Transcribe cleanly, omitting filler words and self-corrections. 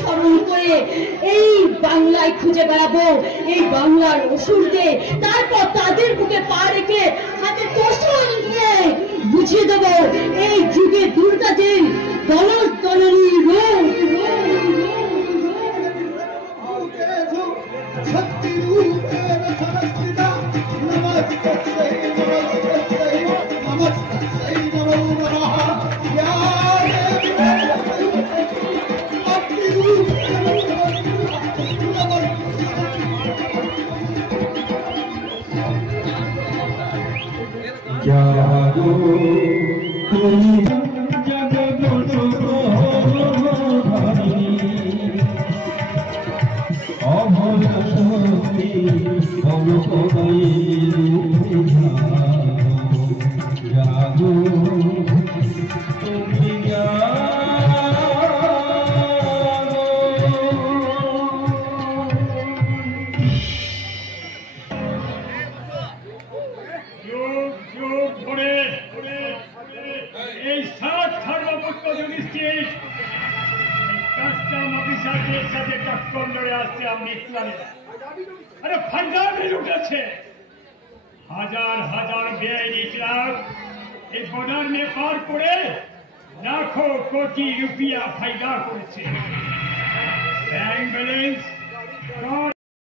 স্মরণ করে এই বাংলায় খুঁজে বেড়াবো এই বাংলার অসুরদের, তারপর তাদের বুকে পা রেখে হাতে তোষণ নিয়ে বুঝিয়ে দেবো এই যুগে দুর্গাদের দলস দলনী রূপ। হাজার হাজার বেআইনি ট্রাক এই বর্ডার में পার করে লাখো কোটি রুপিয়া ফায়দা করেছে। ব্যাংক ব্যালেন্স, কার